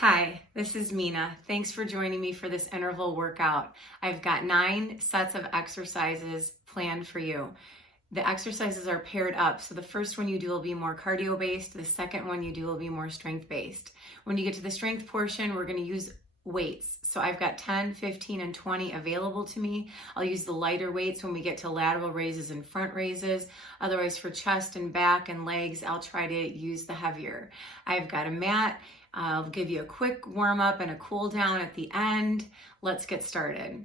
Hi, this is Mina. Thanks for joining me for this interval workout. I've got 9 sets of exercises planned for you. The exercises are paired up, so the first one you do will be more cardio-based, the second one you do will be more strength-based. When you get to the strength portion, we're going to use weights. So I've got 10, 15, and 20 available to me. I'll use the lighter weights when we get to lateral raises and front raises. Otherwise, for chest and back and legs, I'll try to use the heavier. I've got a mat. I'll give you a quick warm up and a cool down at the end. Let's get started.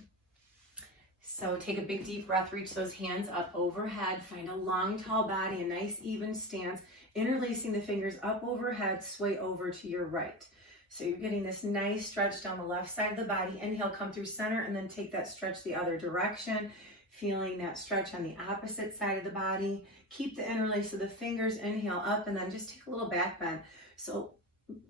So take a big deep breath, reach those hands up overhead, find a long tall body, a nice even stance, interlacing the fingers up overhead, sway over to your right. So you're getting this nice stretch down the left side of the body. Inhale, come through center, and then take that stretch the other direction, feeling that stretch on the opposite side of the body. Keep the interlace of the fingers, inhale up, and then just take a little back bend. So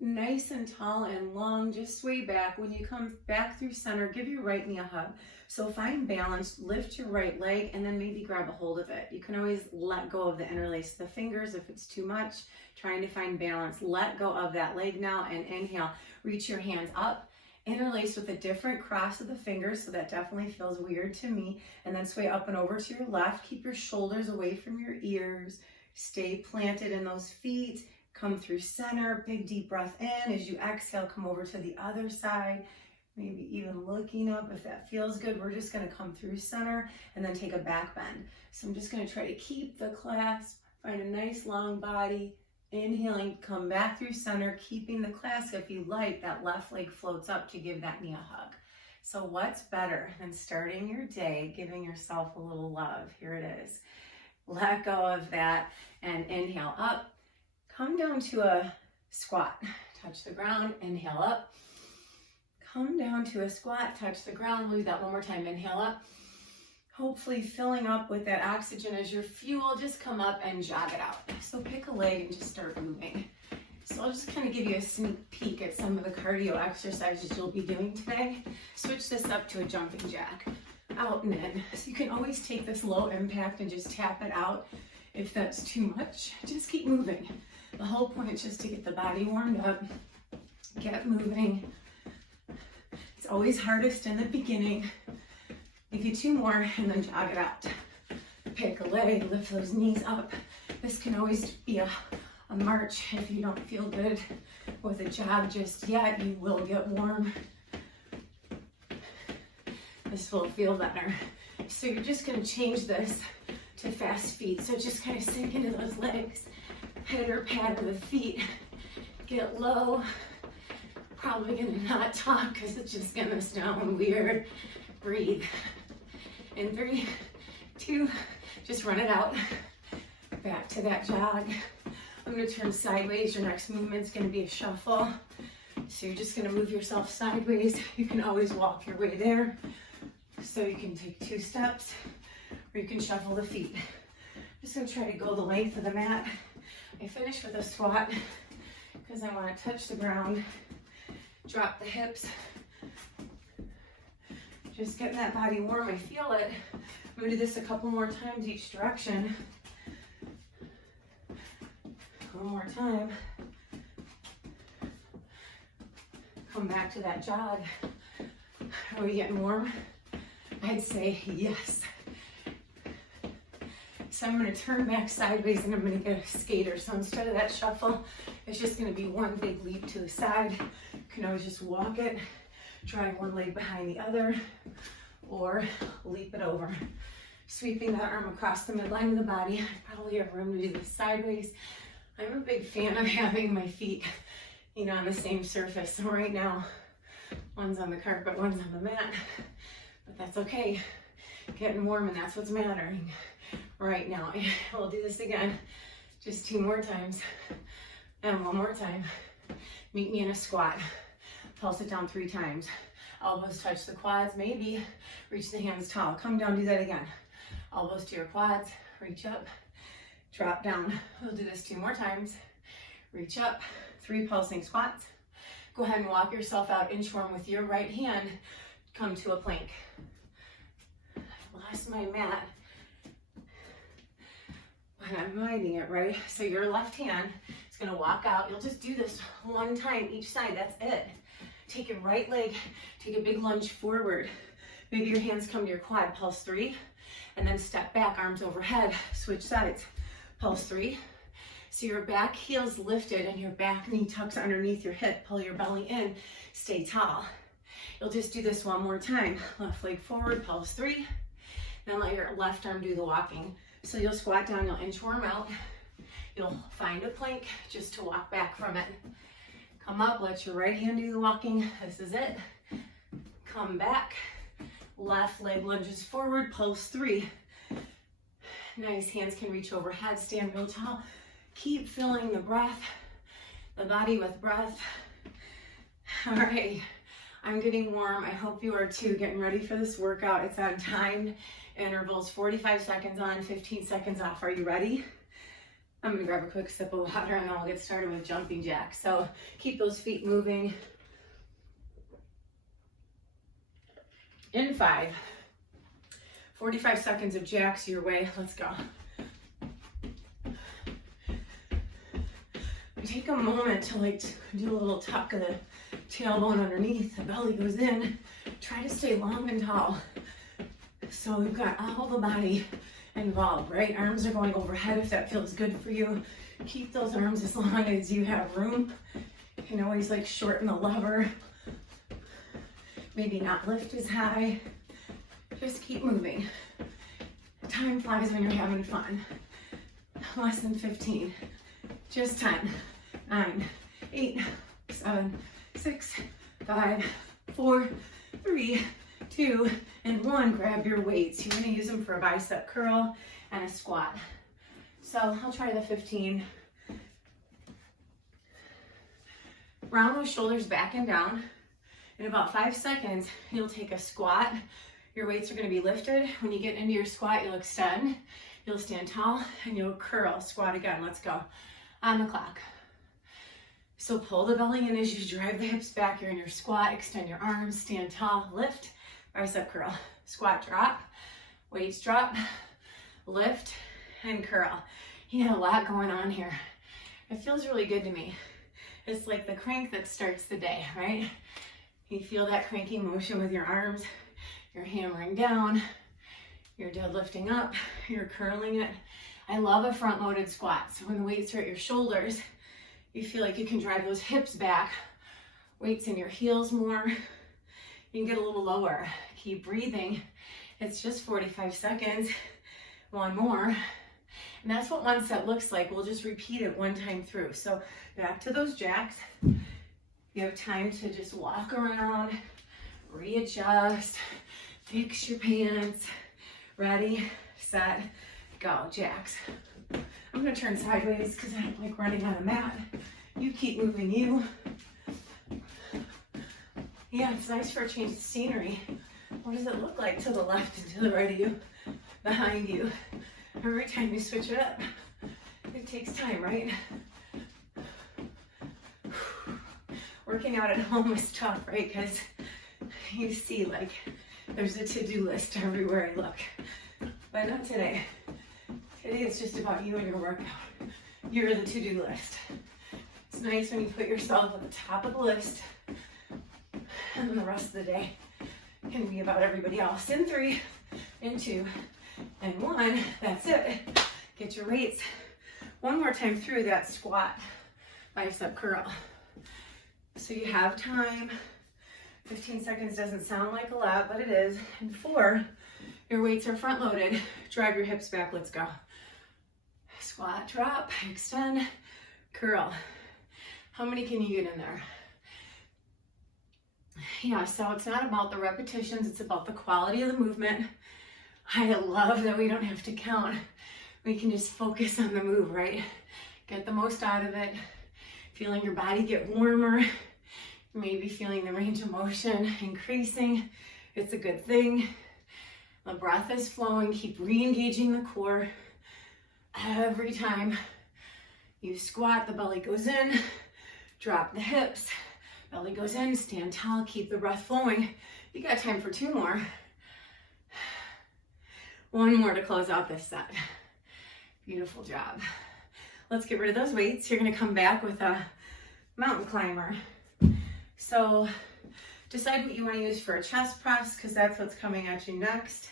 nice and tall and long, just sway back. When you come back through center, give your right knee a hug. So find balance, lift your right leg, and then maybe grab a hold of it. You can always let go of the interlace of the fingers if it's too much. Trying to find balance, let go of that leg now, and inhale, reach your hands up, interlace with a different cross of the fingers, so that definitely feels weird to me, and then sway up and over to your left. Keep your shoulders away from your ears, stay planted in those feet. Come through center, big deep breath in. As you exhale, come over to the other side, maybe even looking up if that feels good. We're just gonna come through center and then take a back bend. So I'm just gonna try to keep the clasp, find a nice long body. Inhaling, come back through center, keeping the clasp. If you like, that left leg floats up to give that knee a hug. So what's better than starting your day, giving yourself a little love? Here it is. Let go of that and inhale up. Come down to a squat, touch the ground, inhale up. Come down to a squat, touch the ground, we'll do that one more time, inhale up. Hopefully filling up with that oxygen as your fuel, just come up and jog it out. So pick a leg and just start moving. So I'll just kind of give you a sneak peek at some of the cardio exercises you'll be doing today. Switch this up to a jumping jack, out and in. So you can always take this low impact and just tap it out. If that's too much, just keep moving. The whole point is just to get the body warmed up, get moving. It's always hardest in the beginning. Give you 2 more and then jog it out. Pick a leg, lift those knees up. This can always be a march if you don't feel good with a jog just yet. You will get warm. This will feel better. So you're just gonna change this to fast feet. So just kind of sink into those legs. Pitter patter the feet, get low. Probably gonna not talk because it's just gonna sound weird. Breathe. In 3, 2, just run it out. Back to that jog. I'm gonna turn sideways. Your next movement's gonna be a shuffle. So you're just gonna move yourself sideways. You can always walk your way there. So you can take 2 steps or you can shuffle the feet. Just gonna try to go the length of the mat. I finish with a squat because I want to touch the ground, drop the hips, just getting that body warm. I feel it. I'm going to do this a couple more times each direction. One more time. Come back to that jog. Are we getting warm? I'd say yes. So I'm going to turn back sideways and I'm going to get a skater. So instead of that shuffle, it's just going to be one big leap to the side. You can always just walk it, drag one leg behind the other, or leap it over. Sweeping that arm across the midline of the body. I probably have room to do this sideways. I'm a big fan of having my feet, on the same surface. So right now, one's on the carpet, one's on the mat, but that's okay. Getting warm, and that's what's mattering right now. We'll do this again, just 2 more times, and 1 more time. Meet me in a squat. Pulse it down 3 times. Elbows touch the quads, maybe. Reach the hands tall. Come down, do that again. Elbows to your quads, reach up, drop down. We'll do this 2 more times. Reach up, 3 pulsing squats. Go ahead and walk yourself out inchworm with your right hand. Come to a plank. Lost my mat. And I'm hiding it, right? So your left hand is It's gonna walk out. You'll just do this one time each side, that's it. Take your right leg, take a big lunge forward. Maybe your hands come to your quad, pulse 3, and then step back, arms overhead, switch sides, pulse 3. So your back heel's lifted and your back knee tucks underneath your hip, pull your belly in, stay tall. You'll just do this one more time. Left leg forward, pulse 3, then let your left arm do the walking. So you'll squat down, you'll inchworm out, you'll find a plank just to walk back from it. Come up, let your right hand do the walking. This is it. Come back. Left leg lunges forward, pulse 3. Nice, hands can reach overhead, stand real tall. Keep filling the breath, the body with breath. All right, I'm getting warm. I hope you are too, getting ready for this workout. It's on timed intervals, 45 seconds on, 15 seconds off. Are you ready? I'm gonna grab a quick sip of water and then we'll get started with jumping jacks. So keep those feet moving. In 5, 45 seconds of jacks your way. Let's go. Take a moment to do a little tuck of the tailbone underneath. The belly goes in. Try to stay long and tall. So we've got all the body involved, right? Arms are going overhead if that feels good for you. Keep those arms as long as you have room. You can always shorten the lever. Maybe not lift as high. Just keep moving. Time flies when you're having fun. Less than 15. Just 10, 9, 8, 7, 6, 5, 4, 3, 2, and 1. Grab your weights. You're gonna use them for a bicep curl and a squat. So I'll try the 15. Round those shoulders back and down. In about 5 seconds, you'll take a squat. Your weights are gonna be lifted. When you get into your squat, you'll extend, you'll stand tall, and you'll curl. Squat again, let's go. On the clock. So pull the belly in as you drive the hips back. You're in your squat, extend your arms, stand tall, lift, bicep curl. Squat, drop, weights drop, lift, and curl. You got a lot going on here. It feels really good to me. It's like the crank that starts the day, right? You feel that cranky motion with your arms. You're hammering down, you're deadlifting up, you're curling it. I love a front-loaded squat. So when the weights are at your shoulders, you feel like you can drive those hips back. Weights in your heels more. You can get a little lower. Keep breathing. It's just 45 seconds. One more. And that's what one set looks like. We'll just repeat it one time through. So back to those jacks. You have time to just walk around, readjust, fix your pants. Ready, set, go. Jacks. I'm gonna turn sideways because I don't like running on a mat. You keep moving, you. Yeah, it's nice for a change of scenery. What does it look like to the left and to the right of you, behind you? Every time you switch it up, it takes time, right? Working out at home is tough, right? Because you see there's a to-do list everywhere I look. But not today. Today it's just about you and your workout. You're the to-do list. It's nice when you put yourself at the top of the list, and then the rest of the day can be about everybody else. In 3, in 2, and 1. That's it. Get your weights. One more time through that squat, bicep curl. So you have time. 15 seconds doesn't sound like a lot, but it is. And 4, your weights are front loaded. Drive your hips back, let's go. Squat, drop, extend, curl. How many can you get in there? Yeah, so it's not about the repetitions, it's about the quality of the movement. I love that we don't have to count. We can just focus on the move, right? Get the most out of it. Feeling your body get warmer. Maybe feeling the range of motion increasing. It's a good thing. The breath is flowing. Keep re-engaging the core. Every time you squat, the belly goes in. Drop the hips. Belly goes in. Stand tall. Keep the breath flowing. You got time for 2 more. 1 more to close out this set. Beautiful job. let's get rid of those weights. You're gonna come back with a mountain climber. So decide what you want to use for a chest press, because that's what's coming at you next.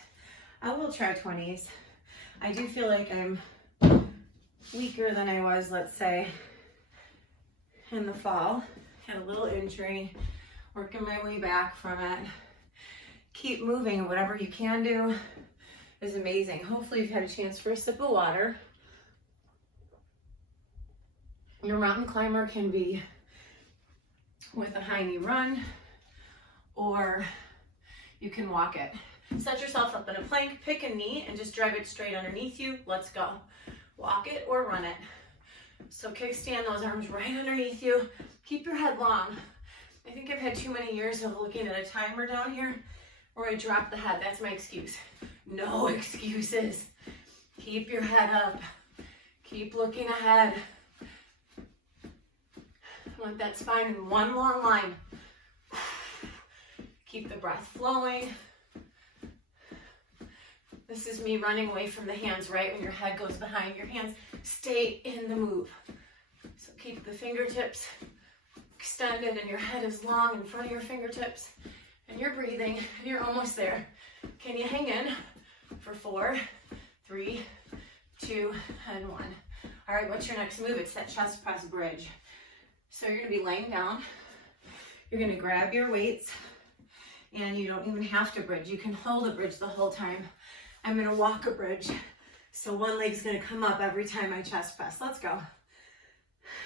I will try 20s. I do feel like I'm weaker than I was, let's say, in the fall. Had a little injury, working my way back from it. Keep moving. Whatever you can do is amazing. Hopefully you've had a chance for a sip of water. Your mountain climber can be with a high knee run, or you can walk it. Set yourself up in a plank, pick a knee, and just drive it straight underneath you. Let's go. Walk it or run it. So kickstand those arms right underneath you. Keep your head long. I think I've had too many years of looking at a timer down here where I drop the head. That's my excuse. No excuses. Keep your head up. Keep looking ahead. Want that spine in one long line. Keep the breath flowing. This is me running away from the hands, right? When your head goes behind your hands, stay in the move. So keep the fingertips extended and your head is long in front of your fingertips. And you're breathing and you're almost there. Can you hang in for 4, 3, 2, and 1. All right, what's your next move? It's that chest press bridge. So you're gonna be laying down. You're gonna grab your weights, and you don't even have to bridge. You can hold a bridge the whole time. I'm gonna walk a bridge. So one leg's gonna come up every time I chest press. Let's go.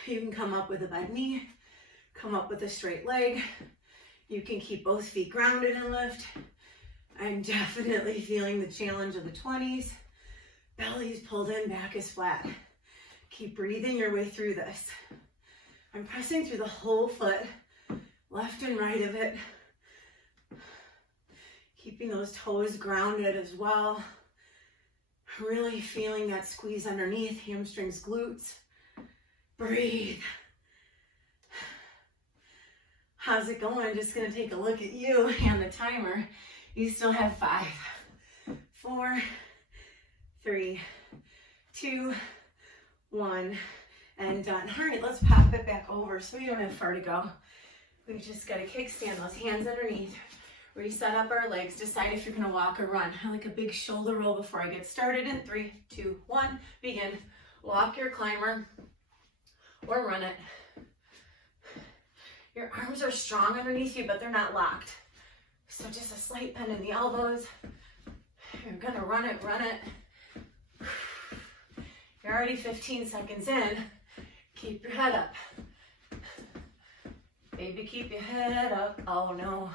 You can come up with a bent knee, come up with a straight leg. You can keep both feet grounded and lift. I'm definitely feeling the challenge of the 20s. Belly's pulled in, back is flat. Keep breathing your way through this. I'm pressing through the whole foot, left and right of it. Keeping those toes grounded as well. Really feeling that squeeze underneath, hamstrings, glutes. Breathe. How's it going? I'm just gonna take a look at you and the timer. You still have 5, 4, 3, 2, 1, and done. All right, let's pop it back over so we don't have far to go. We just gotta kickstand those hands underneath. Reset up our legs. Decide if you're gonna walk or run. I like a big shoulder roll before I get started. In 3, 2, 1, begin. Walk your climber or run it. Your arms are strong underneath you, but they're not locked. So just a slight bend in the elbows. You're gonna run it, run it. You're already 15 seconds in. Keep your head up. Baby, keep your head up. Oh no,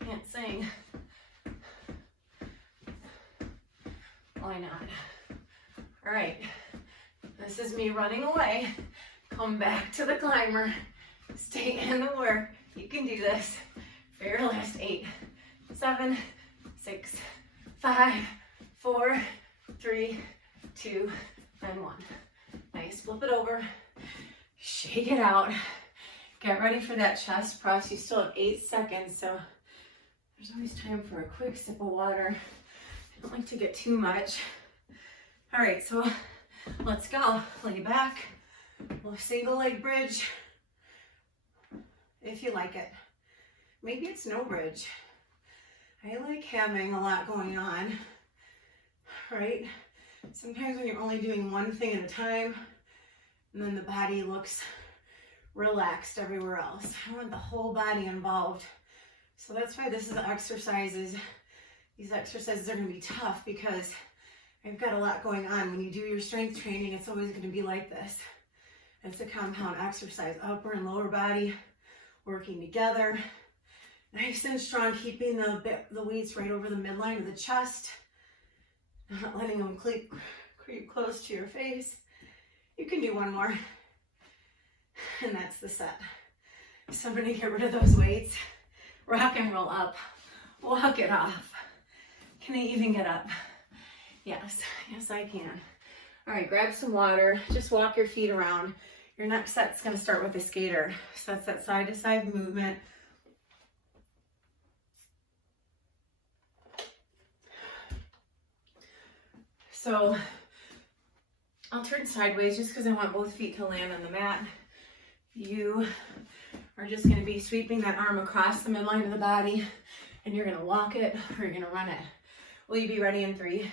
can't sing. Why not? All right, this is me running away. Come back to the climber. Stay in the work. You can do this for your last 8, 7, 6, 5, 4, 3, 2, and 1. Nice. Flip it over. Shake it out. Get ready for that chest press. You still have 8 seconds, so there's always time for a quick sip of water. I don't like to get too much. All right, so let's go. Lay back. We'll single leg bridge if you like it. Maybe it's no bridge. I like having a lot going on, right? Sometimes when you're only doing one thing at a time, and then the body looks relaxed everywhere else. I want the whole body involved. So that's why this is the exercises. These exercises are gonna be tough because I've got a lot going on. When you do your strength training, it's always gonna be like this. It's a compound exercise, upper and lower body working together. Nice and strong, keeping the weights right over the midline of the chest. Not letting them creep close to your face. You can do one more. And that's the set. So I'm gonna get rid of those weights. Rock and roll up. Walk it off. Can I even get up? Yes, yes I can. All right, grab some water. Just walk your feet around. Your next set's gonna start with a skater. So that's that side to side movement. So I'll turn sideways just because I want both feet to land on the mat. You are just going to be sweeping that arm across the midline of the body, and you're going to walk it or you're going to run it. Will you be ready in 3?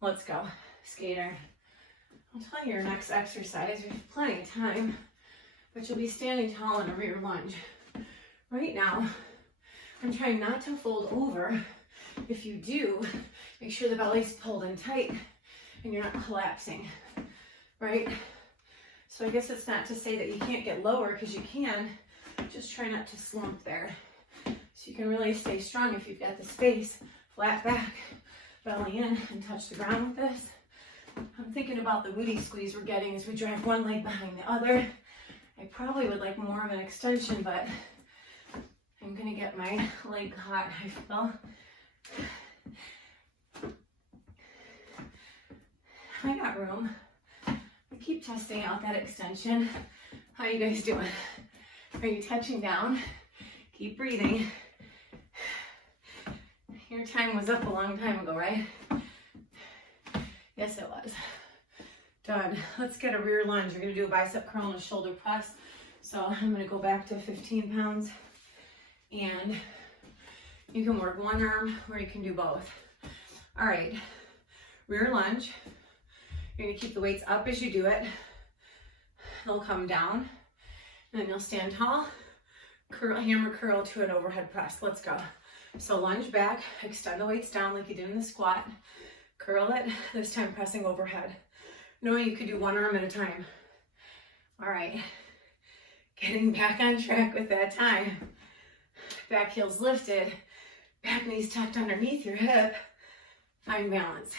Let's go. Skater. I'll tell you your next exercise. We have plenty of time, but you'll be standing tall in a rear lunge. Right now, I'm trying not to fold over. If you do, make sure the belly's pulled in tight and you're not collapsing, right? So I guess it's not to say that you can't get lower, because you can. Just try not to slump there. So you can really stay strong if you've got the space. Flat back, belly in, and touch the ground with this. I'm thinking about the woody squeeze we're getting as we drive one leg behind the other. I probably would like more of an extension, but I'm gonna get my leg caught, I feel. I got room. I keep testing out that extension. How you guys doing? Are you touching down? Keep breathing. Your time was up a long time ago, right? Yes, it was. Done. Let's get a rear lunge. We're gonna do a bicep curl and a shoulder press. So I'm gonna go back to 15 pounds, and you can work one arm or you can do both. All right, rear lunge. You're gonna keep the weights up as you do it. They'll come down, and then you'll stand tall, curl, hammer curl to an overhead press. Let's go. So lunge back, extend the weights down like you did in the squat, curl it, this time pressing overhead. Knowing you could do one arm at a time. All right, getting back on track with that time. Back heels lifted, back knees tucked underneath your hip. Find balance.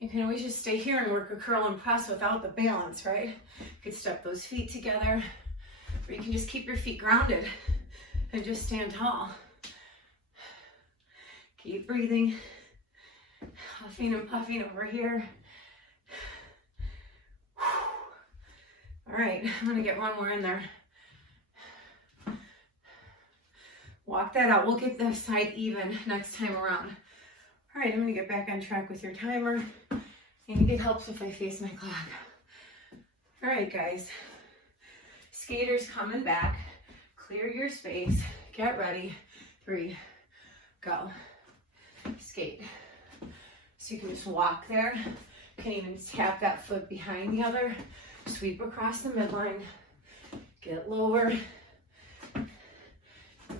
You can always just stay here and work a curl and press without the balance, right? You could step those feet together, or you can just keep your feet grounded and just stand tall. Keep breathing, huffing and puffing over here. All right, I'm gonna get one more in there. Walk that out. We'll get the side even next time around. All right, I'm gonna get back on track with your timer. And it helps if I face my clock. All right, guys. Skaters coming back. Clear your space. Get ready. 3, go. Skate. So you can just walk there. You can even tap that foot behind the other. Sweep across the midline. Get lower.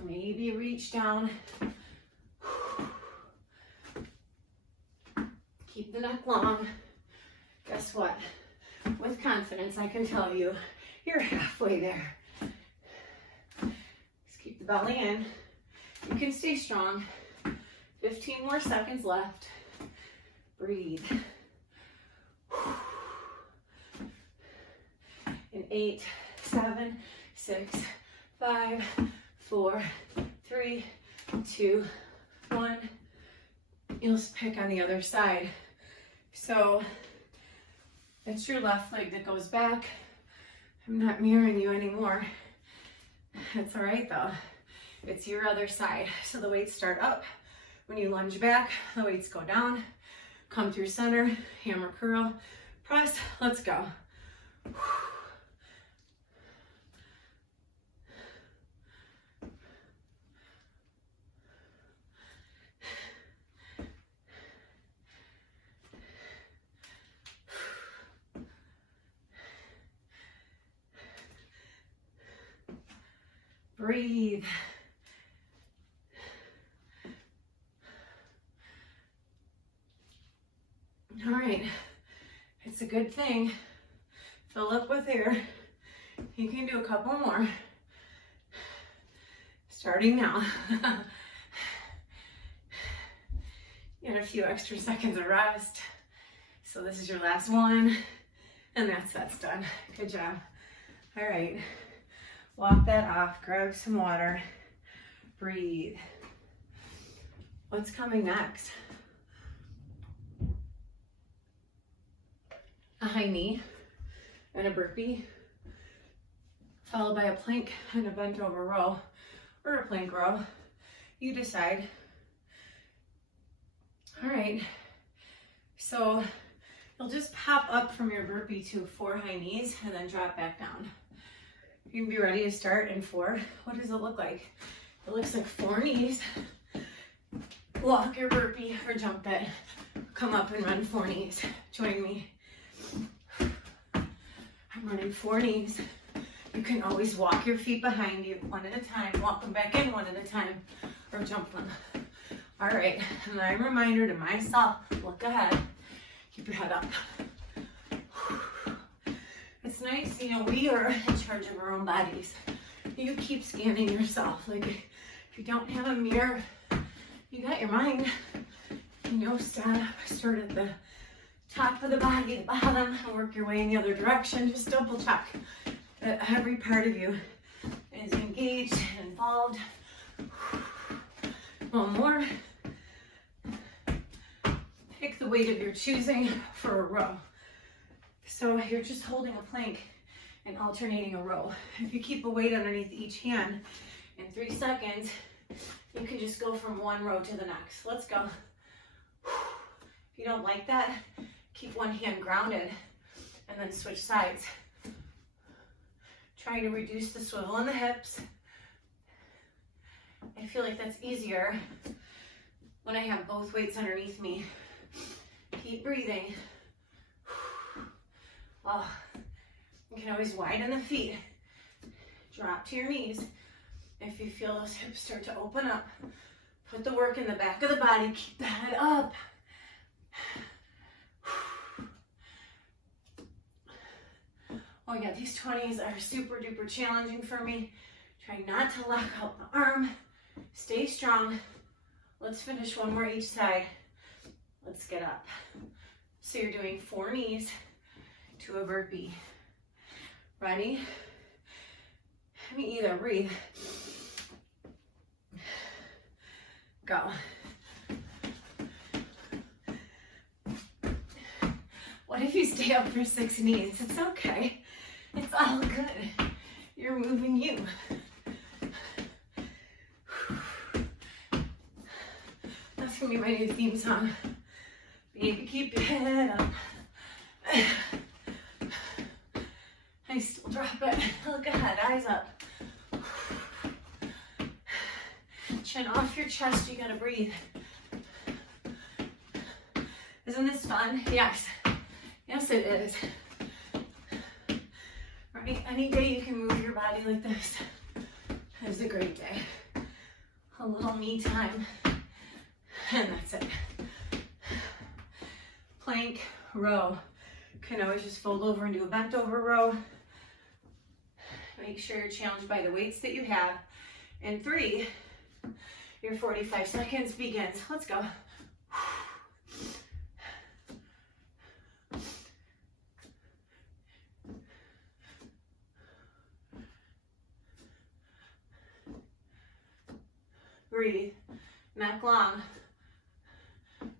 Maybe reach down. Keep the neck long. Guess what? With confidence, I can tell you, you're halfway there. Just keep the belly in. You can stay strong. 15 more seconds left. Breathe. In 8, 7, 6, 5, 4, 3, 2, 1. You'll pick on the other side. So it's your left leg that goes back. I'm not mirroring you anymore. That's all right though. It's your other side. So the weights start up. When you lunge back, the weights go down. Come through center, hammer curl, press. Let's go. Breathe. All right, it's a good thing. Fill up with air. You can do a couple more. Starting now. You got a few extra seconds of rest. So this is your last one, and that's done. Good job. All right. Walk that off, grab some water, breathe. What's coming next? A high knee and a burpee, followed by a plank and a bent over row, or a plank row. You decide. All right, so you'll just pop up from your burpee to 4 high knees and then drop back down. You can be ready to start in 4. What does it look like? It looks like 4 knees. Walk your burpee or jump it. Come up and run 4 knees. Join me. I'm running 4 knees. You can always walk your feet behind you, 1 at a time. Walk them back in 1 at a time, or jump them. All right, and then a reminder to myself, look ahead. Keep your head up. It's nice, you know, we are in charge of our own bodies. You keep scanning yourself. Like, if you don't have a mirror, you got your mind. You know, start at the top of the body, the bottom, and work your way in the other direction. Just double check that every part of you is engaged and involved. One more. Pick the weight of your choosing for a row. So you're just holding a plank and alternating a row. If you keep a weight underneath each hand, in 3 seconds, you can just go from one row to the next. Let's go. If you don't like that, keep one hand grounded and then switch sides. Trying to reduce the swivel in the hips. I feel like that's easier when I have both weights underneath me. Keep breathing. Oh, you can always widen the feet. Drop to your knees. If you feel those hips start to open up, put the work in the back of the body. Keep the head up. Oh yeah, these 20s are super duper challenging for me. Try not to lock out the arm. Stay strong. Let's finish one more each side. Let's get up. So you're doing 4 knees to a burpee. Ready? Let me either breathe. Go. What if you stay up for 6 knees? It's okay. It's all good. You're moving you. That's gonna be my new theme song. Baby, keep your head up. I still drop it. Look ahead, eyes up. Chin off your chest, you gotta breathe. Isn't this fun? Yes. Yes, it is. Right? Any day you can move your body like this is a great day. A little me time. And that's it. Plank, row. Can always just fold over and do a bent over row. Make sure you're challenged by the weights that you have. And 3, your 45 seconds begins. Let's go. Breathe. Neck long.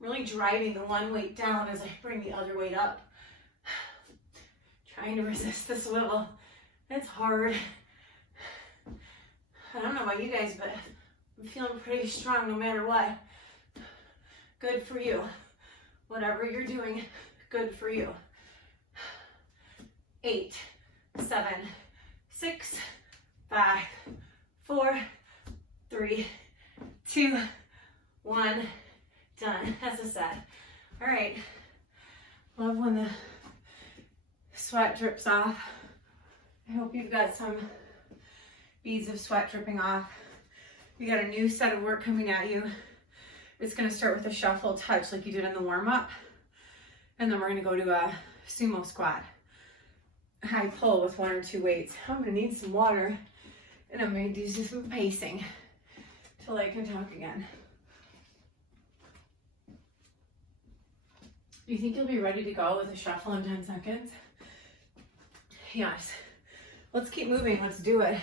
Really driving the one weight down as I bring the other weight up. Trying to resist the swivel. It's hard. I don't know about you guys, but I'm feeling pretty strong no matter what. Good for you. Whatever you're doing, good for you. 8, 7, 6, 5, 4, 3, 2, 1. Done. That's a set. All right. Love when the sweat drips off. I hope you've got some beads of sweat dripping off. You got a new set of work coming at you. It's going to start with a shuffle touch like you did in the warm-up. And then we're going to go to a sumo squat. A high pull with 1 or 2 weights. I'm going to need some water. And I'm going to do some pacing till I can talk again. Do you think you'll be ready to go with a shuffle in 10 seconds? Yes. Let's keep moving. Let's do it.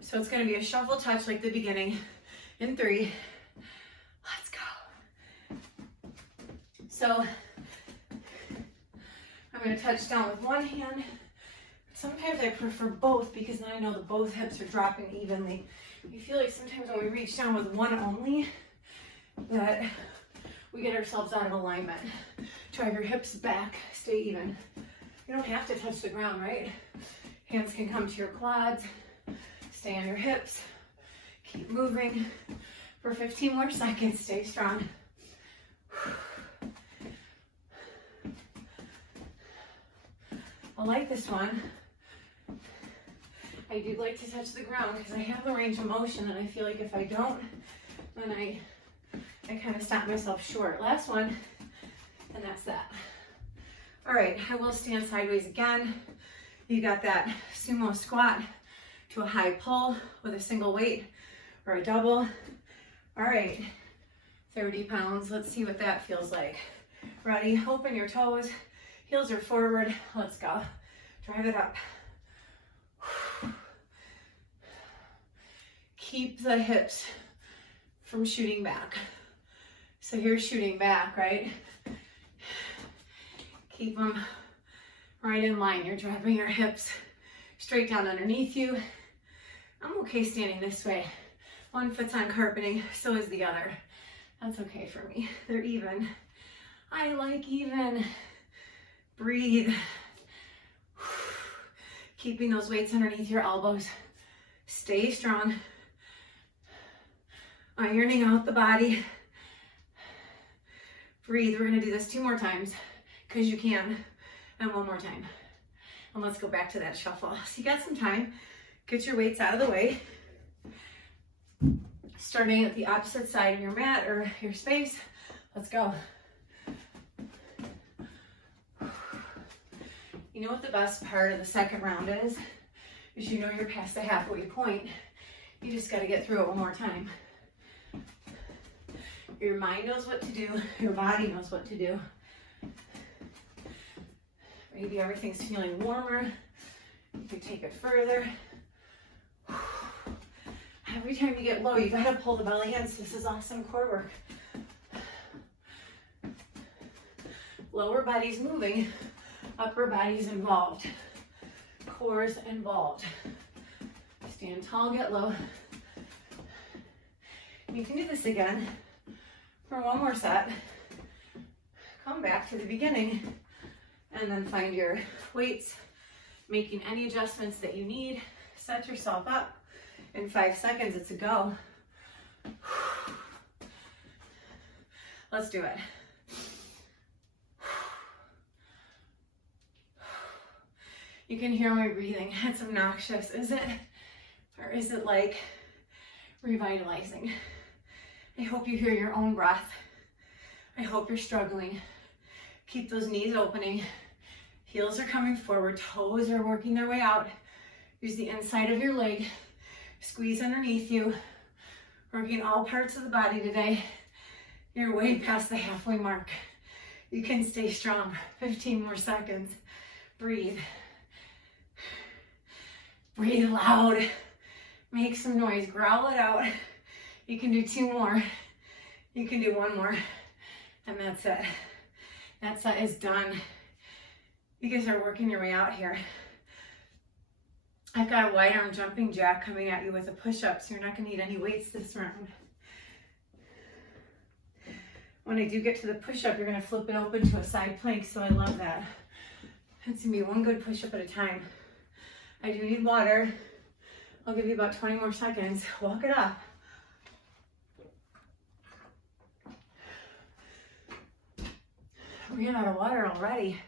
So it's going to be a shuffle touch like the beginning. In 3. Let's go. So I'm going to touch down with one hand. Sometimes I prefer both because then I know that both hips are dropping evenly. You feel like sometimes when we reach down with one only, that we get ourselves out of alignment. Drive your hips back, stay even. You don't have to touch the ground, right? Hands can come to your quads, stay on your hips, keep moving for 15 more seconds, stay strong. I like this one. I do like to touch the ground because I have the range of motion, and I feel like if I don't, then I kind of stop myself short. Last one, and that's that. All right, I will stand sideways again. You got that sumo squat to a high pull with a single weight or a double. All right, 30 pounds. Let's see what that feels like. Ready? Open your toes. Heels are forward. Let's go. Drive it up. Keep the hips from shooting back. So you're shooting back, right? Keep them right in line. You're dropping your hips straight down underneath you. I'm okay standing this way. One foot's on carpeting, so is the other. That's okay for me. They're even. I like even. Breathe. Keeping those weights underneath your elbows. Stay strong. Ironing out the body. Breathe. We're gonna do this 2 more times because you can. And 1 more time. And let's go back to that shuffle. So you got some time. Get your weights out of the way. Starting at the opposite side of your mat or your space. Let's go. You know what the best part of the second round is? You know you're past the halfway point. You just got to get through it 1 more time. Your mind knows what to do. Your body knows what to do. Maybe everything's feeling warmer. You can take it further. Every time you get low, you got to pull the belly in. So this is awesome core work. Lower body's moving. Upper body's involved. Core's involved. Stand tall, get low. You can do this again for 1 more set. Come back to the beginning and then find your weights, making any adjustments that you need. Set yourself up. In 5 seconds, it's a go. Let's do it. You can hear my breathing. It's obnoxious, is it? Or is it like revitalizing? I hope you hear your own breath. I hope you're struggling. Keep those knees opening. Heels are coming forward. Toes are working their way out. Use the inside of your leg. Squeeze underneath you. Working all parts of the body today. You're way past the halfway mark. You can stay strong. 15 more seconds. Breathe. Breathe loud. Make some noise. Growl it out. You can do 2 more. You can do 1 more. And that's it. That set is done. You guys are working your way out here. I've got a wide arm jumping jack coming at you with a push-up, so you're not gonna need any weights this round. When I do get to the push-up, you're gonna flip it open to a side plank, so I love that. It's gonna be 1 good push-up at a time. I do need water. I'll give you about 20 more seconds. Walk it up. We ran out of water already.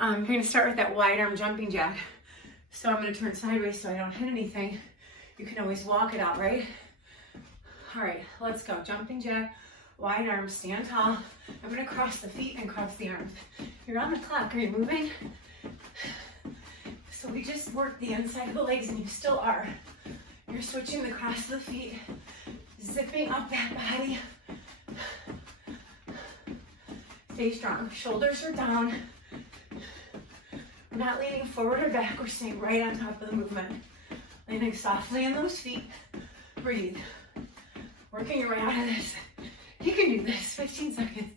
You're gonna start with that wide arm jumping jack. So I'm gonna turn sideways so I don't hit anything. You can always walk it out, right? All right, let's go. Jumping jack, wide arms, stand tall. I'm gonna cross the feet and cross the arms. You're on the clock, are you moving? So we just worked the inside of the legs and you still are. You're switching the cross of the feet, zipping up that body. Stay strong, shoulders are down. We're not leaning forward or back, we're staying right on top of the movement. Landing softly in those feet, breathe. Working your way out of this. You can do this, 15 seconds.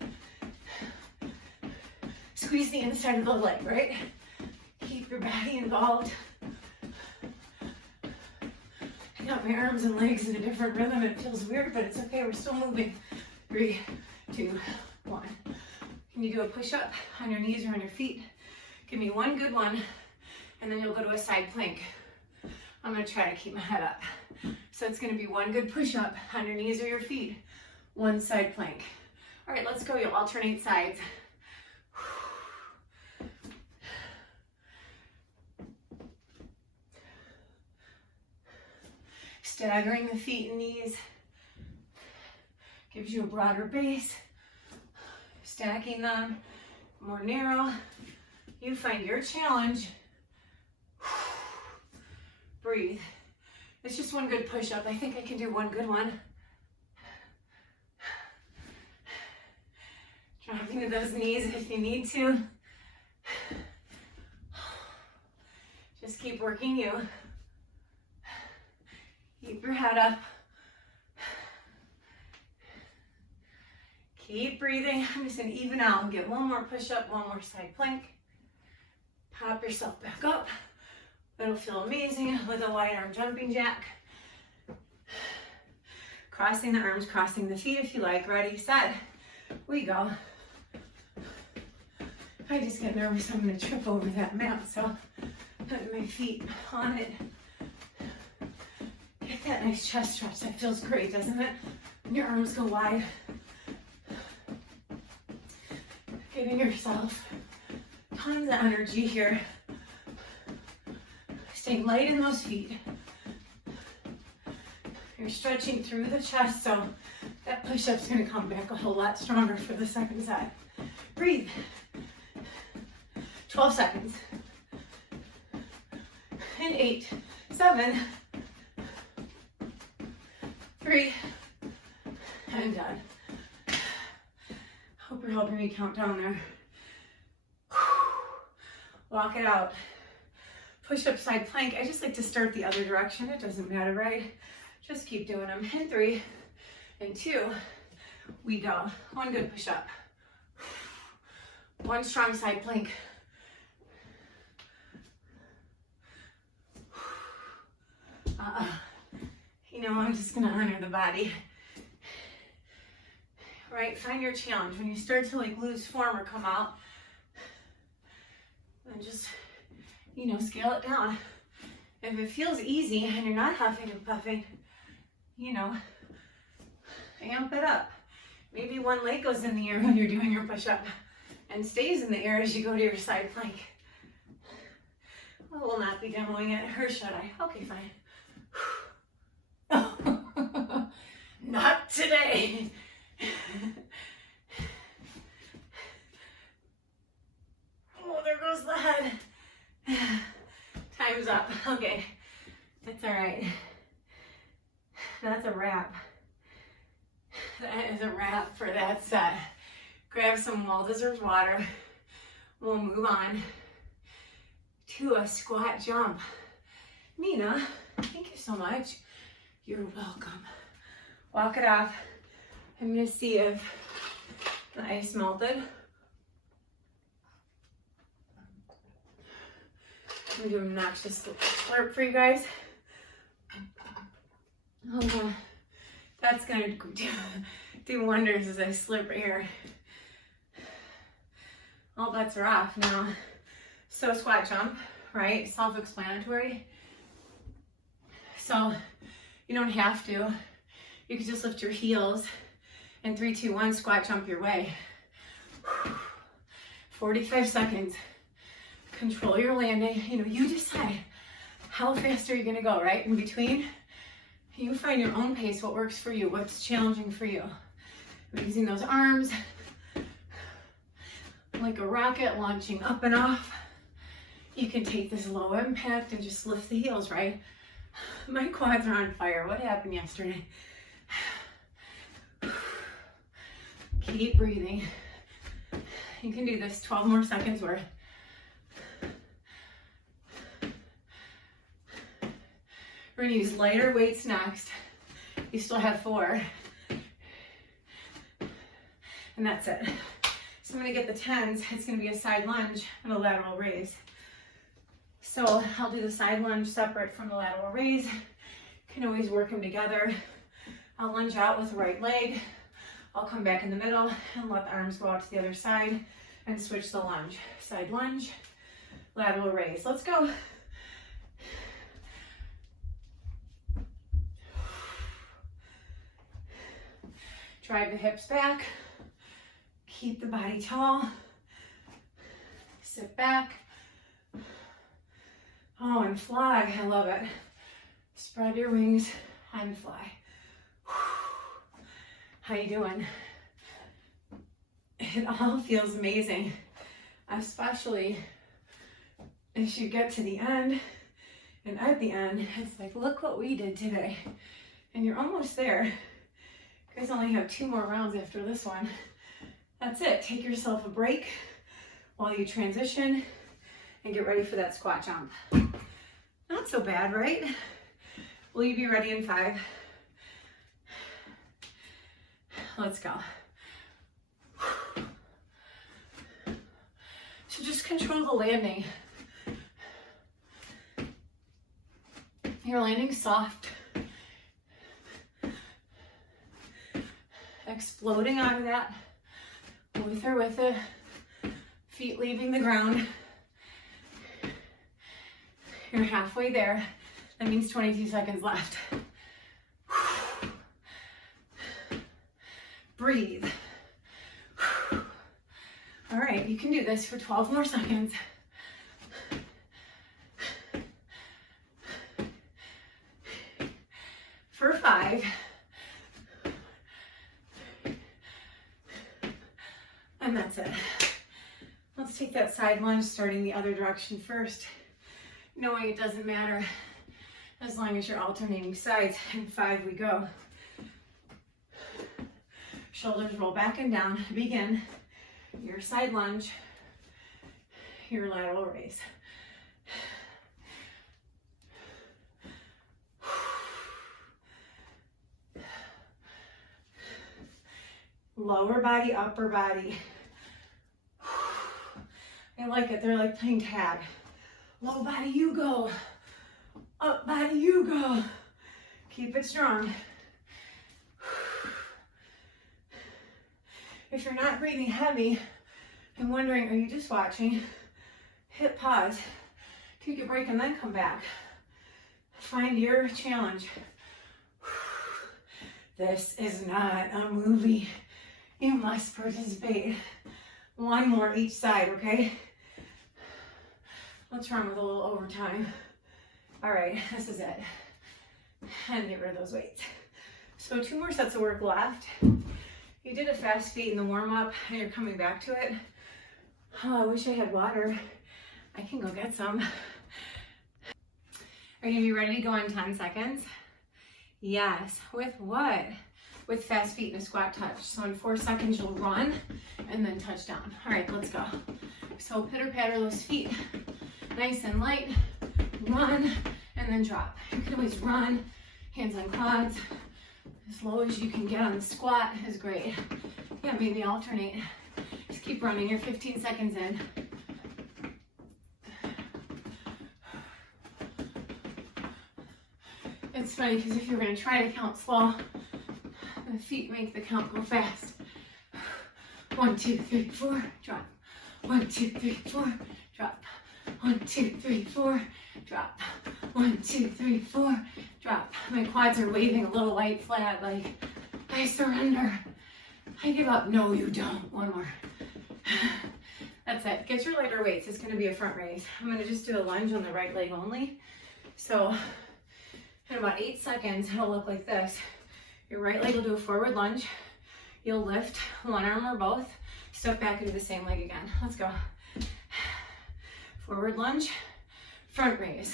Squeeze the inside of the leg, right? Keep your body involved. I got my arms and legs in a different rhythm. It feels weird, but it's okay, we're still moving. 3, 2, 1. Can you do a push-up on your knees or on your feet? Give me one good one, and then you'll go to a side plank. I'm gonna try to keep my head up. So it's gonna be one good push-up on your knees or your feet, one side plank. All right, let's go. You'll alternate sides. Staggering the feet and knees gives you a broader base. Stacking them, more narrow. You find your challenge. Breathe. It's just one good push-up. I think I can do one good one. Dropping to those knees if you need to. Just keep working you. Keep your head up. Keep breathing. I'm just gonna even out and get one more push-up, one more side plank. Pop yourself back up. It'll feel amazing with a wide arm jumping jack. Crossing the arms, crossing the feet if you like. Ready, set, we go. I just get nervous I'm gonna trip over that mat, so putting my feet on it. Get that nice chest stretch. That feels great, doesn't it? When your arms go wide. Giving yourself tons of energy here. Staying light in those feet. You're stretching through the chest, so that push-up's gonna come back a whole lot stronger for the second side. Breathe. 12 seconds. And 8, 7, 3, and done. Hope you're helping me count down there. Walk it out. Push-up side plank. I just like to start the other direction. It doesn't matter, right? Just keep doing them. In 3 and 2, we go. One good push-up. One strong side plank. You know, I'm just gonna honor the body. Right, find your challenge. When you start to like lose form or come out, then just, you know, scale it down. If it feels easy and you're not huffing and puffing, you know, amp it up. Maybe one leg goes in the air when you're doing your push-up and stays in the air as you go to your side plank. Well, we'll not be demoing it, or should I? Okay, fine. Not today. Oh, there goes the head. Time's up. Okay, it's all right. That's a wrap. That is a wrap for that set. Grab some well-deserved water. We'll move on to a squat jump. Mina, thank you so much. You're welcome. Walk it off. I'm gonna see if the ice melted. I'm gonna do an obnoxious slurp for you guys. Oh, that's gonna do wonders as I slurp air. All bets are off now. So squat jump, right? Self-explanatory. So you don't have to. You can just lift your heels and 3, 2, 1, squat jump your way. 45 seconds. Control your landing. You know, you decide how fast are you gonna go, right? In between, you find your own pace, what works for you, what's challenging for you. Using those arms like a rocket launching up and off. You can take this low impact and just lift the heels, right? My quads are on fire. What happened yesterday? Keep breathing. You can do this 12 more seconds worth. We're gonna use lighter weights next. You still have 4. And that's it. So I'm gonna get the 10s. It's gonna be a side lunge and a lateral raise. So I'll do the side lunge separate from the lateral raise. Can always work them together. I'll lunge out with the right leg. I'll come back in the middle and let the arms go out to the other side and switch the lunge. Side lunge, lateral raise. Let's go. Drive the hips back. Keep the body tall. Sit back. Oh, and fly. I love it. Spread your wings and fly. How you doing? It all feels amazing, especially as you get to the end. And at the end, it's like, look what we did today. And you're almost there. You guys only have 2 more rounds after this one. That's it. Take yourself a break while you transition and get ready for that squat jump. Not so bad, right? Will you be ready in 5? Let's go. So just control the landing. You're landing soft. Exploding out of that, with or with it. Feet leaving the ground. You're halfway there. That means 22 seconds left. Breathe. All right, you can do this for 12 more seconds. For 5. And that's it. Let's take that side lunge, starting the other direction first, knowing it doesn't matter as long as you're alternating sides. In 5 we go. Shoulders roll back and down. Begin your side lunge, your lateral raise. Lower body, upper body. I like it. They're like playing tag. Low body, you go. Up body, you go. Keep it strong. If you're not breathing heavy and wondering, are you just watching? Hit pause. Take a break and then come back. Find your challenge. This is not a movie. You must participate. 1 more each side, okay? Let's run with a little overtime. All right, this is it. And get rid of those weights. So 2 more sets of work left. You did a fast feet in the warm-up and you're coming back to it. Oh, I wish I had water. I can go get some. Are you gonna be ready to go in 10 seconds? Yes. With what? With fast feet and a squat touch. So in 4 seconds, you'll run and then touch down. All right, let's go. So pitter patter those feet. Nice and light. Run and then drop. You can always run, hands on quads. As low as you can get on the squat is great. Yeah, maybe alternate. Just keep running. You're 15 seconds in. It's funny because if you're going to try to count slow, the feet make the count go fast. 1, 2, 3, 4, drop. 1, 2, 3, 4, drop. 1, 2, 3, 4, drop. 1, 2, 3, 4, drop. My quads are waving a little white flag like, I surrender. I give up. No, you don't. 1 more. That's it. Get your lighter weights. It's going to be a front raise. I'm going to just do a lunge on the right leg only. So in about 8 seconds, it'll look like this. Your right leg will do a forward lunge. You'll lift 1 arm or both. Step back and do the same leg again. Let's go. Forward lunge, front raise.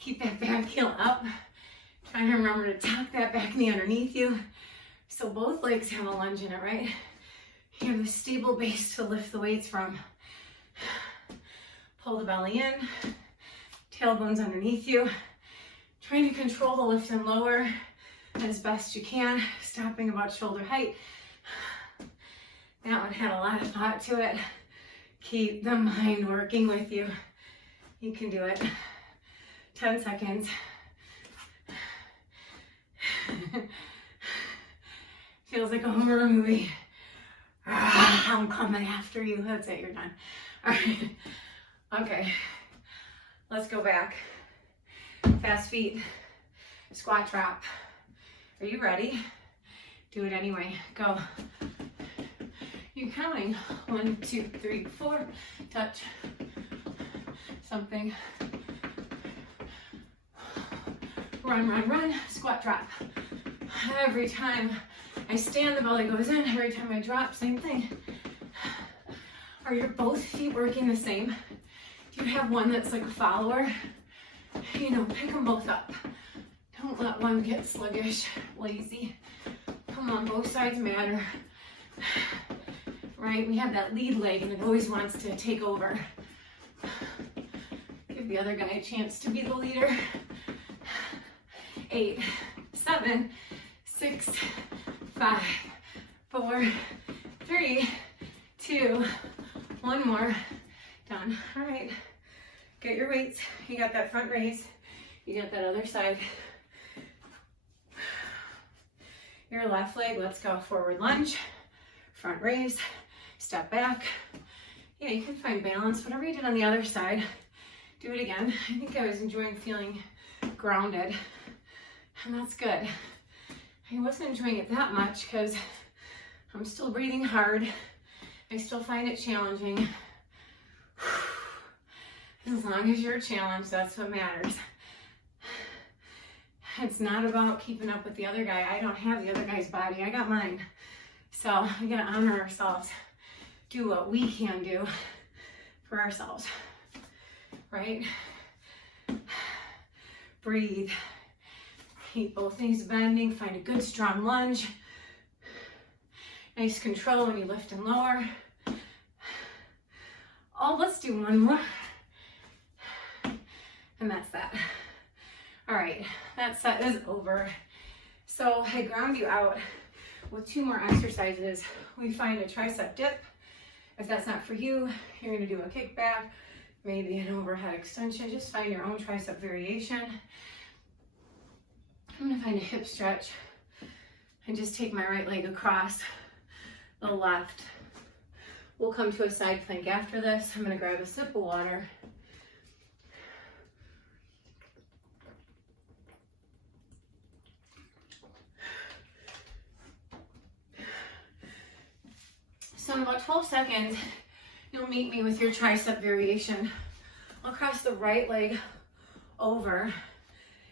Keep that back heel up. Trying to remember to tuck that back knee underneath you. So both legs have a lunge in it, right? You have a stable base to lift the weights from. Pull the belly in, tailbones underneath you. Trying to control the lift and lower as best you can, stopping about shoulder height. That one had a lot of thought to it. Keep the mind working with you. You can do it. 10 seconds. Feels like a horror movie. I'm coming after you. That's it, you're done. All right. Okay. Let's go back. Fast feet. Squat trap. Are you ready? Do it anyway. Go. You're counting. 1, 2, 3, 4. Touch. Something. Run, run, run. Squat trap. Every time I stand, the belly goes in. Every time I drop, same thing. Are your both feet working the same? Do you have one that's like a follower? You know, pick them both up. Don't let one get sluggish, lazy. Come on, both sides matter. Right? We have that lead leg and it always wants to take over. Give the other guy a chance to be the leader. 8, 7, 6, 5, 4, 3, 2, 1 more. Done. All right. Get your weights. You got that front raise. You got that other side. Your left leg, let's go. Forward lunge, front raise, step back. Yeah, you can find balance. Whatever you did on the other side, do it again. I think I was enjoying feeling grounded, and that's good. I wasn't enjoying it that much because I'm still breathing hard. I still find it challenging. As long as you're challenged, that's what matters. It's not about keeping up with the other guy. I don't have the other guy's body. I got mine. So we gotta honor ourselves. Do what we can do for ourselves, right? Breathe. Keep both knees bending. Find a good strong lunge. Nice control when you lift and lower. Oh, let's do one more. And that's that. All right, that set is over. So I ground you out with 2 more exercises. We find a tricep dip. If that's not for you, you're gonna do a kickback, maybe an overhead extension. Just find your own tricep variation. I'm gonna find a hip stretch and just take my right leg across the left. We'll come to a side plank after this. I'm gonna grab a sip of water. So in about 12 seconds, you'll meet me with your tricep variation. I'll cross the right leg over,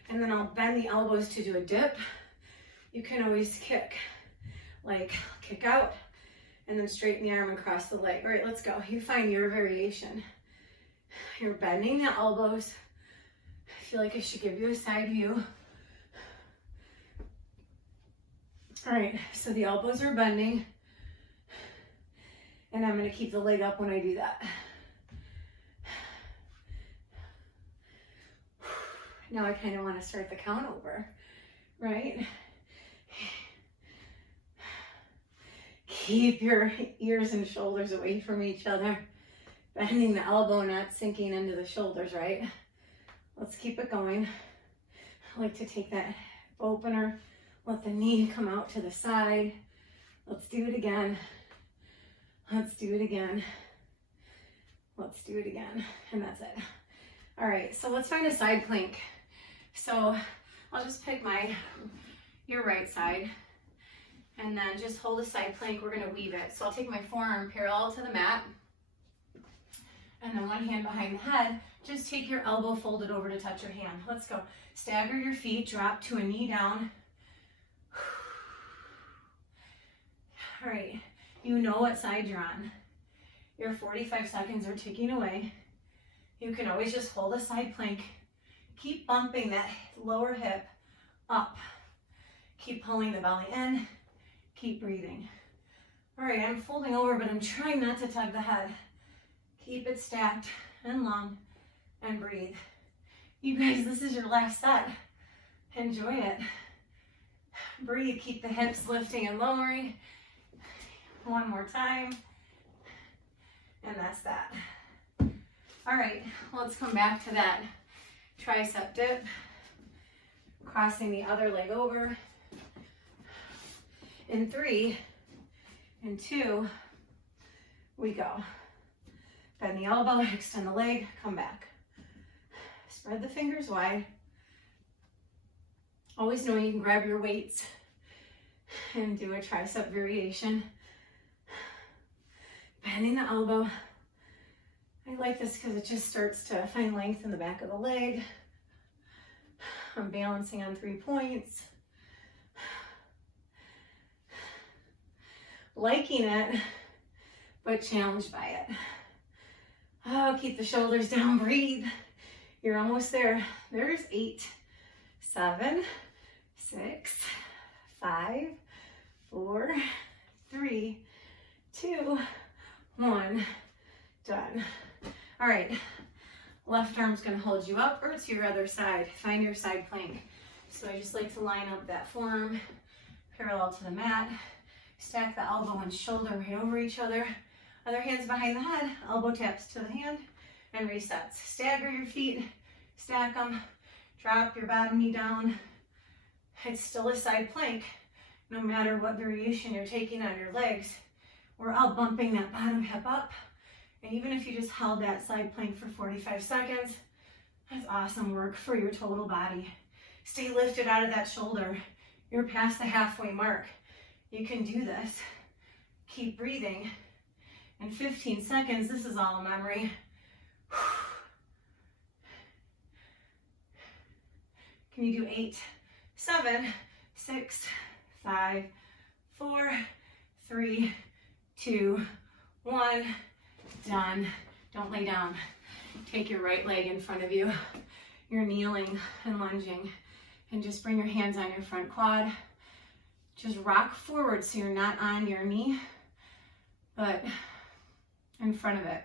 and then I'll bend the elbows to do a dip. You can always kick, like kick out, and then straighten the arm and cross the leg. All right, let's go. You find your variation. You're bending the elbows. I feel like I should give you a side view. All right, so the elbows are bending. And I'm gonna keep the leg up when I do that. Now I kind of want to start the count over, right? Keep your ears and shoulders away from each other. Bending the elbow, not sinking into the shoulders, right? Let's keep it going. I like to take that opener, let the knee come out to the side. Let's do it again. Let's do it again. Let's do it again. And that's it. All right, so let's find a side plank. So I'll just pick your right side and then just hold a side plank. We're gonna weave it. So I'll take my forearm parallel to the mat and then one hand behind the head. Just take your elbow folded over to touch your hand. Let's go. Stagger your feet, drop to a knee down. All right. You know what side you're on. Your 45 seconds are ticking away. You can always just hold a side plank. Keep bumping that lower hip up. Keep pulling the belly in. Keep breathing. All right, I'm folding over, but I'm trying not to tug the head. Keep it stacked and long and breathe. You guys, this is your last set. Enjoy it. Breathe, keep the hips lifting and lowering. One more time, and that's that. All right, let's come back to that tricep dip, crossing the other leg over. In 3, in 2, we go. Bend the elbow, extend the leg, come back. Spread the fingers wide. Always knowing you can grab your weights and do a tricep variation. Bending the elbow. I like this because it just starts to find length in the back of the leg. I'm balancing on 3 points. Liking it, but challenged by it. Oh, keep the shoulders down, breathe. You're almost there. There's 8, 7, 6, 5, 4, 3, 2, 1, done. All right, left arm's gonna hold you up or to your other side. Find your side plank. So I just like to line up that forearm parallel to the mat. Stack the elbow and shoulder right over each other. Other hand's behind the head, elbow taps to the hand, and resets. Stagger your feet, stack them, drop your bottom knee down. It's still a side plank, no matter what variation you're taking on your legs. We're all bumping that bottom hip up. And even if you just held that side plank for 45 seconds, that's awesome work for your total body. Stay lifted out of that shoulder. You're past the halfway mark. You can do this. Keep breathing. In 15 seconds, this is all a memory. Can you do 8, 7, 6, 5, 4, 3, 2, 1, done. Don't lay down. Take your right leg in front of you. You're kneeling and lunging. And just bring your hands on your front quad. Just rock forward so you're not on your knee, but in front of it.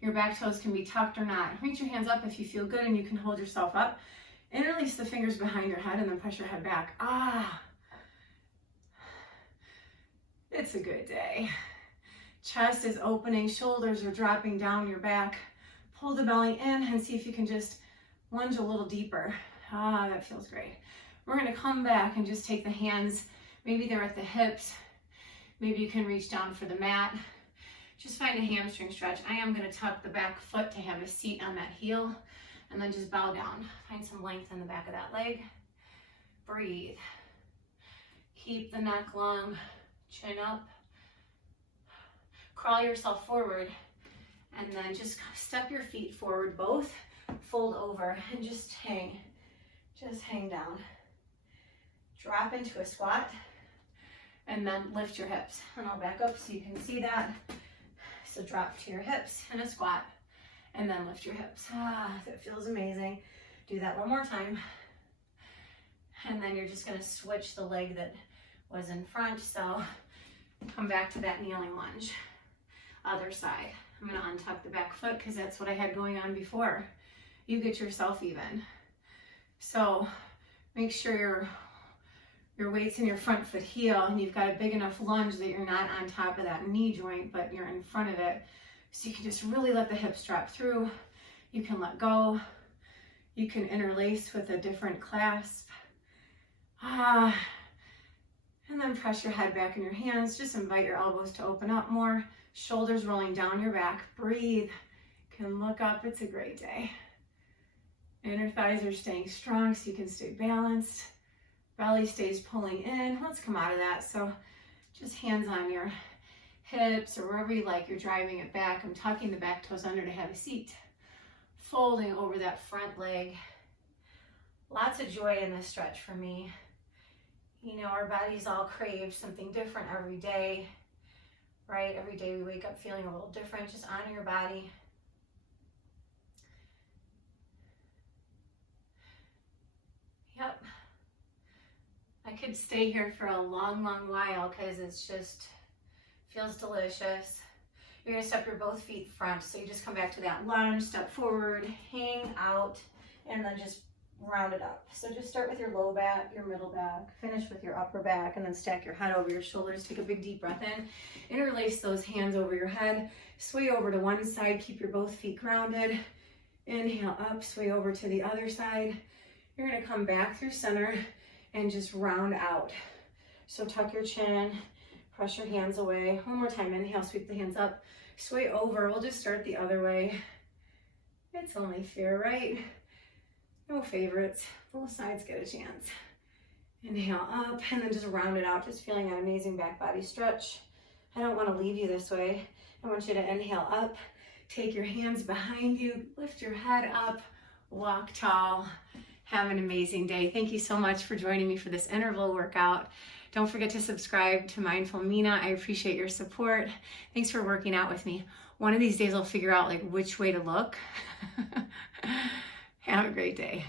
Your back toes can be tucked or not. Reach your hands up if you feel good and you can hold yourself up. Interlace the fingers behind your head and then push your head back. Ah, it's a good day. Chest is opening, shoulders are dropping down your back. Pull the belly in and see if you can just lunge a little deeper. Ah, that feels great. We're gonna come back and just take the hands, maybe they're at the hips, maybe you can reach down for the mat. Just find a hamstring stretch. I am gonna tuck the back foot to have a seat on that heel, and then just bow down. Find some length in the back of that leg. Breathe. Keep the neck long, chin up. Crawl yourself forward, and then just step your feet forward, both fold over, and just hang down. Drop into a squat, and then lift your hips. And I'll back up so you can see that. So drop to your hips in a squat, and then lift your hips. Ah, that feels amazing. Do that one more time. And then you're just gonna switch the leg that was in front. So come back to that kneeling lunge. Other side. I'm gonna untuck the back foot because that's what I had going on before. You get yourself even. So make sure your weight's in your front foot heel and you've got a big enough lunge that you're not on top of that knee joint, but you're in front of it. So you can just really let the hips drop through. You can let go. You can interlace with a different clasp. And then press your head back in your hands. Just invite your elbows to open up more. Shoulders rolling down your back. Breathe. Can look up. It's a great day. Inner thighs are staying strong so you can stay balanced. Belly stays pulling in. Let's come out of that. So just hands on your hips or wherever you like. You're driving it back. I'm tucking the back toes under to have a seat. Folding over that front leg. Lots of joy in this stretch for me. You know, our bodies all crave something different every day, right? Every day we wake up feeling a little different. Just honor your body. Yep. I could stay here for a long, long while because it's just feels delicious. You're gonna step your both feet front. So you just come back to that lunge, step forward, hang out, and then just round it up. So just start with your low back, your middle back, finish with your upper back, and then stack your head over your shoulders. Take a big deep breath in. Interlace those hands over your head. Sway over to one side. Keep your both feet grounded. Inhale up, sway over to the other side. You're gonna come back through center and just round out. So tuck your chin, press your hands away. One more time, inhale, sweep the hands up, sway over. We'll just start the other way. It's only fair, right? No favorites. Both sides get a chance. Inhale up and then just round it out, just feeling that amazing back body stretch. I don't want to leave you this way. I want you to inhale up, take your hands behind you, lift your head up, walk tall. Have an amazing day. Thank you so much for joining me for this interval workout. Don't forget to subscribe to Mindful Mina. I appreciate your support. Thanks for working out with me. One of these days I'll figure out like which way to look. Have a great day.